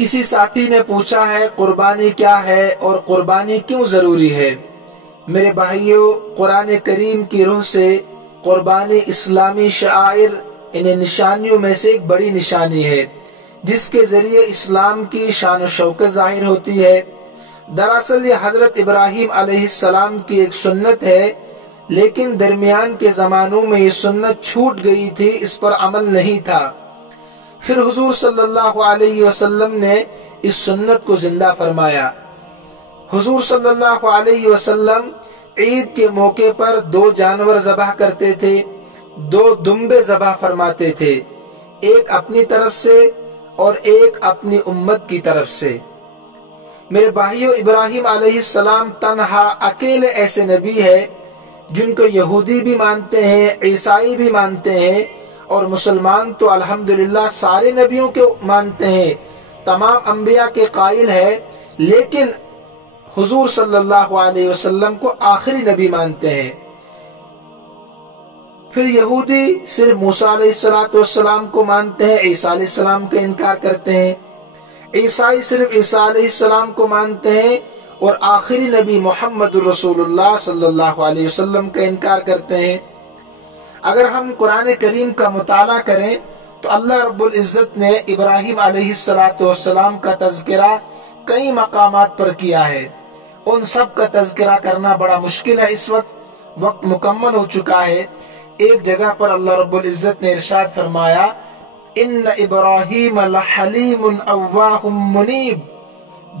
کسی ساتھی نے پوچھا ہے قربانی کیا ہے اور قربانی کیوں ضروری ہے؟ میرے بھائیوں، قرآن کریم کی روح سے قربانی اسلامی شعائر نشانیوں میں سے ایک بڑی نشانی ہے، جس کے ذریعے اسلام کی شان و شوکت ظاہر ہوتی ہے۔ دراصل یہ حضرت ابراہیم علیہ السلام کی ایک سنت ہے، لیکن درمیان کے زمانوں میں یہ سنت چھوٹ گئی تھی، اس پر عمل نہیں تھا۔ پھر حضور صلی اللہ علیہ وسلم نے اس سنت کو زندہ فرمایا۔ حضور صلی اللہ علیہ وسلم عید کے موقع پر 2 جانور ذبح کرتے تھے، 2 دمبے ذبح فرماتے تھے، ایک اپنی طرف سے اور ایک اپنی امت کی طرف سے۔ میرے بھائیوں، ابراہیم علیہ السلام تنہا اکیلے ایسے نبی ہے جن کو یہودی بھی مانتے ہیں، عیسائی بھی مانتے ہیں، اور مسلمان تو الحمدللہ سارے نبیوں کے مانتے ہیں، تمام انبیاء کے قائل ہے، لیکن حضور صلی اللہ علیہ وسلم کو آخری نبی مانتے ہیں۔ پھر یہودی صرف موسیٰ علیہ السلام کو مانتے ہیں، عیسیٰ علیہ السلام کا انکار کرتے ہیں، عیسائی صرف عیسیٰ علیہ السلام کو مانتے ہیں اور آخری نبی محمد رسول اللہ صلی اللہ علیہ وسلم کا انکار کرتے ہیں۔ اگر ہم قرآن کریم کا مطالعہ کریں تو اللہ رب العزت نے ابراہیم علیہ السلام کا تذکرہ کئی مقامات پر کیا ہے، ان سب کا تذکرہ کرنا بڑا مشکل ہے، اس وقت مکمل ہو چکا ہے۔ ایک جگہ پر اللہ رب العزت نے ارشاد فرمایا، ان ابراہیم لحلیم اواہ منیب،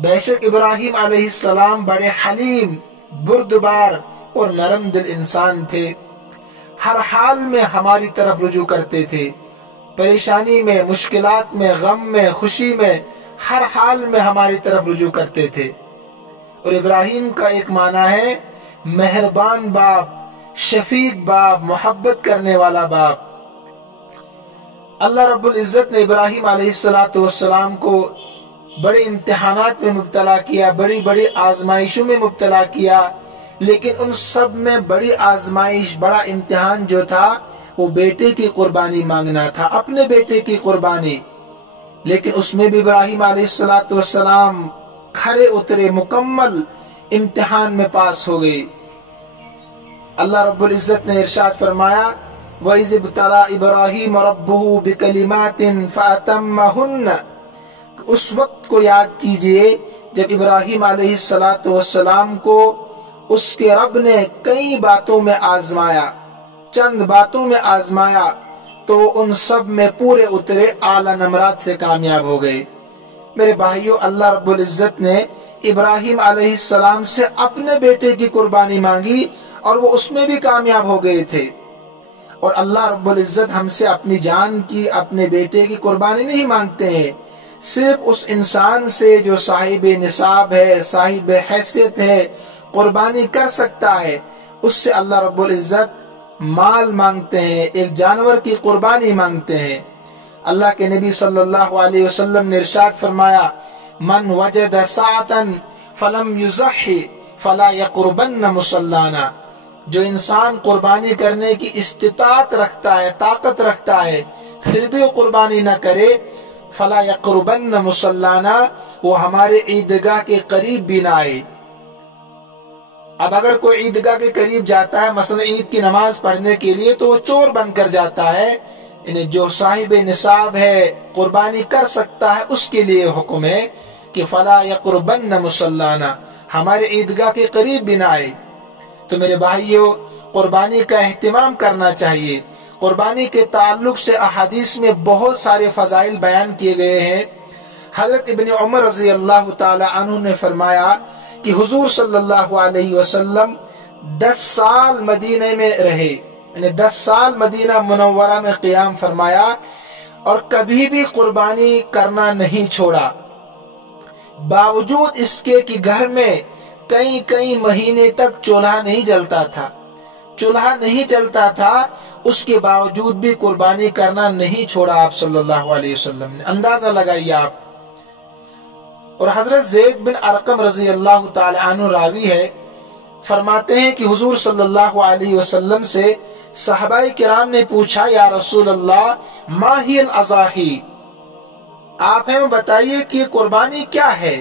بے شک ابراہیم علیہ السلام بڑے حلیم، بردبار اور نرم دل انسان تھے، ہر حال میں ہماری طرف رجوع کرتے تھے، پریشانی میں، مشکلات میں، غم میں، خوشی میں، ہر حال میں ہماری طرف رجوع کرتے تھے۔ اور ابراہیم کا ایک معنی ہے مہربان باپ، شفیق باپ، محبت کرنے والا باپ۔ اللہ رب العزت نے ابراہیم علیہ السلام کو بڑے امتحانات میں مبتلا کیا، بڑی بڑی آزمائشوں میں مبتلا کیا، لیکن ان سب میں بڑی آزمائش، بڑا امتحان جو تھا وہ بیٹے کی قربانی مانگنا تھا، اپنے بیٹے کی قربانی۔ لیکن اس میں بھی ابراہیم علیہ السلام کھرے اترے، مکمل امتحان میں پاس ہو گئے۔ اللہ رب العزت نے ارشاد فرمایا، وَإِذِ ابْتَلَىٰ إِبْرَاهِيمَ رَبُّهُ بِكَلِمَاتٍ فَأَتَمَّهُنَّ، اس وقت کو یاد کیجئے جب ابراہیم علیہ السلام کو اس کے رب نے کئی باتوں میں آزمایا، چند باتوں میں آزمایا، تو ان سب میں پورے اترے، اعلیٰ نمرات سے کامیاب ہو گئے۔ میرے بھائیوں، اللہ رب العزت نے ابراہیم علیہ السلام سے اپنے بیٹے کی قربانی مانگی اور وہ اس میں بھی کامیاب ہو گئے تھے۔ اور اللہ رب العزت ہم سے اپنی جان کی، اپنے بیٹے کی قربانی نہیں مانگتے ہیں، صرف اس انسان سے جو صاحب نصاب ہے، صاحب حیثیت ہے، قربانی کر سکتا ہے، اس سے اللہ رب العزت مال مانگتے ہیں، ایک جانور کی قربانی مانگتے ہیں۔ اللہ کے نبی صلی اللہ علیہ وسلم نے ارشاد فرمایا، من وجد ساعتا فلم یضحی فلا یقربن مصلانا، جو انسان قربانی کرنے کی استطاعت رکھتا ہے، طاقت رکھتا ہے، پھر بھی قربانی نہ کرے، فلا یقربن مصلانا، وہ ہمارے عیدگاہ کے قریب بھی نہ آئے۔ اب اگر کوئی عیدگاہ کے قریب جاتا ہے مثلا عید کی نماز پڑھنے کے لیے، تو وہ چور بن کر جاتا ہے، یعنی جو صاحب نصاب ہے، قربانی کر سکتا ہے، اس کے لیے حکم ہے کہ فلا یقربن مصلانا، ہمارے عیدگاہ کے قریب بھی نہ آئے۔ تو میرے بھائیوں، قربانی کا اہتمام کرنا چاہیے۔ قربانی کے تعلق سے احادیث میں بہت سارے فضائل بیان کیے گئے ہیں۔ حضرت ابن عمر رضی اللہ تعالی عنہ نے فرمایا کہ حضور صلی اللہ علیہ وسلم 10 سال مدینہ میں رہے، یعنی 10 سال مدینہ منورہ میں قیام فرمایا اور کبھی بھی قربانی کرنا نہیں چھوڑا، باوجود اس کے کہ گھر میں کئی مہینے تک چولہا نہیں جلتا تھا، اس کے باوجود بھی قربانی کرنا نہیں چھوڑا آپ صلی اللہ علیہ وسلم نے۔ اندازہ لگائیے آپ۔ اور حضرت زید بن ارقم رضی اللہ تعالی عنہ راوی ہے، فرماتے ہیں کہ حضور صلی اللہ علیہ وسلم سے صحابہ کرام نے پوچھا، یا رسول اللہ ما ہی الاضاحی، آپ ہمیں بتائیے کہ قربانی کیا ہے؟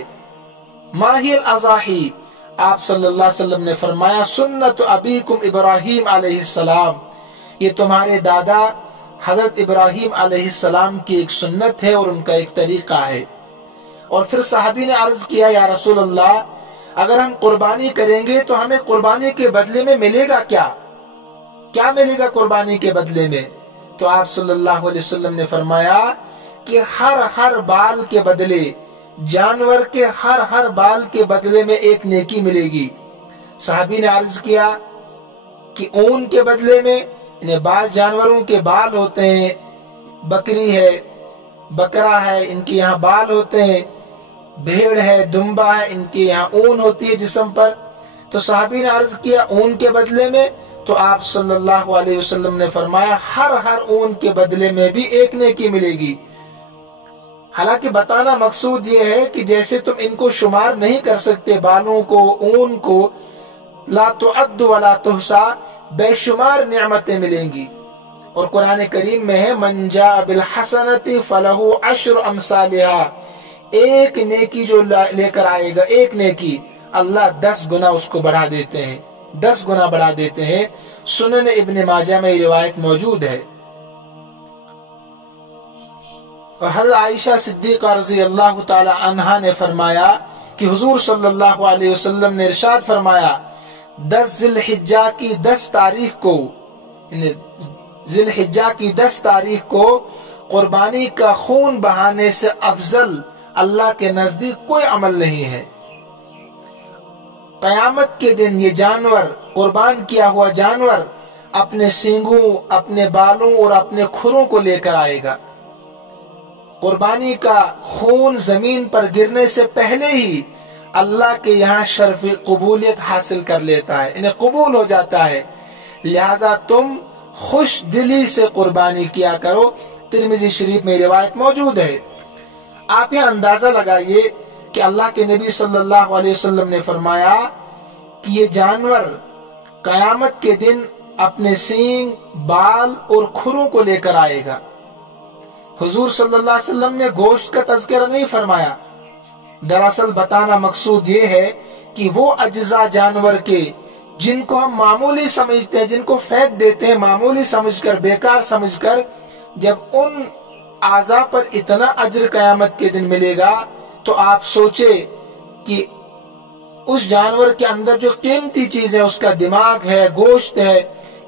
ماہی الاضاحی؟ آپ صلی اللہ علیہ وسلم نے فرمایا سنت ابیکم ابراہیم علیہ السلام، یہ تمہارے دادا حضرت ابراہیم علیہ السلام کی ایک سنت ہے اور ان کا ایک طریقہ ہے۔ اور پھر صحابی نے عرض کیا یا رسول اللہ اگر ہم قربانی کریں گے تو ہمیں قربانی کے بدلے میں ملے گا کیا؟ کیا ملے گا قربانی کے بدلے میں؟ تو آپ صلی اللہ علیہ وسلم نے فرمایا کہ ہر بال کے بدلے، جانور کے ہر بال کے بدلے میں ایک نیکی ملے گی۔ صحابی نے عرض کیا کہ اون کے بدلے میں، بال جانوروں کے بال ہوتے ہیں، بکری ہے، بکرا ہے، ان کے یہاں بال ہوتے ہیں، بھیڑ ہے، دمبا ہے، ان کے یہاں اون ہوتی ہے جسم پر۔ تو صحابی نے عرض کیا اون کے بدلے میں؟ تو آپ صلی اللہ علیہ وسلم نے فرمایا ہر اون کے بدلے میں بھی ایک نیکی ملے گی۔ حالانکہ بتانا مقصود یہ ہے کہ جیسے تم ان کو شمار نہیں کر سکتے، بالوں کو، اون کو، لا تعد ولا تحصى، بے شمار نعمتیں ملیں گی۔ اور قرآن کریم میں ہے من جاء بالحسنۃ فلہ عشر امثالها، ایک نیکی جو لے کر آئے گا، ایک نیکی، اللہ 10 گنا اس کو بڑھا دیتے ہیں، 10 گنا بڑھا دیتے ہیں۔ سنن ابن ماجہ میں یہ روایت موجود ہے۔ اور حضرت عائشہ صدیقہ رضی اللہ تعالی عنہا نے فرمایا کہ حضور صلی اللہ علیہ وسلم نے ارشاد فرمایا 10 ذی الحجہ کی 10 تاریخ کو، ذی الحجہ کی 10 تاریخ کو قربانی کا خون بہانے سے افضل اللہ کے نزدیک کوئی عمل نہیں ہے۔ قیامت کے دن یہ جانور، قربان کیا ہوا جانور، اپنے سینگوں، اپنے بالوں اور اپنے کھروں کو لے کر آئے گا۔ قربانی کا خون زمین پر گرنے سے پہلے ہی اللہ کے یہاں شرف قبولیت حاصل کر لیتا ہے، انہیں قبول ہو جاتا ہے۔ لہذا تم خوش دلی سے قربانی کیا کرو۔ ترمذی شریف میں روایت موجود ہے۔ آپ یہاں اندازہ لگائیے کہ اللہ کے نبی صلی اللہ علیہ وسلم نے فرمایا کہ یہ جانور قیامت کے دن اپنے سینگ، بال اور کھروں کو لے کر آئے گا۔ حضور صلی اللہ علیہ وسلم نے گوشت کا تذکرہ نہیں فرمایا۔ دراصل بتانا مقصود یہ ہے کہ وہ اجزاء جانور کے جن کو ہم معمولی سمجھتے ہیں، جن کو پھینک دیتے ہیں معمولی سمجھ کر، بیکار سمجھ کر، جب ان اعضاء پر اتنا اجر قیامت کے دن ملے گا تو آپ سوچے کہ اس جانور کے اندر جو قیمتی چیزیں، اس کا دماغ ہے، گوشت ہے،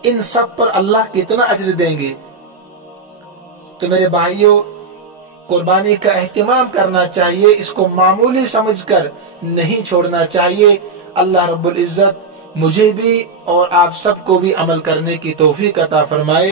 ان سب پر اللہ کتنا اجر دیں گے۔ تو میرے بھائیوں، قربانی کا اہتمام کرنا چاہیے، اس کو معمولی سمجھ کر نہیں چھوڑنا چاہیے۔ اللہ رب العزت مجھے بھی اور آپ سب کو بھی عمل کرنے کی توفیق عطا فرمائے۔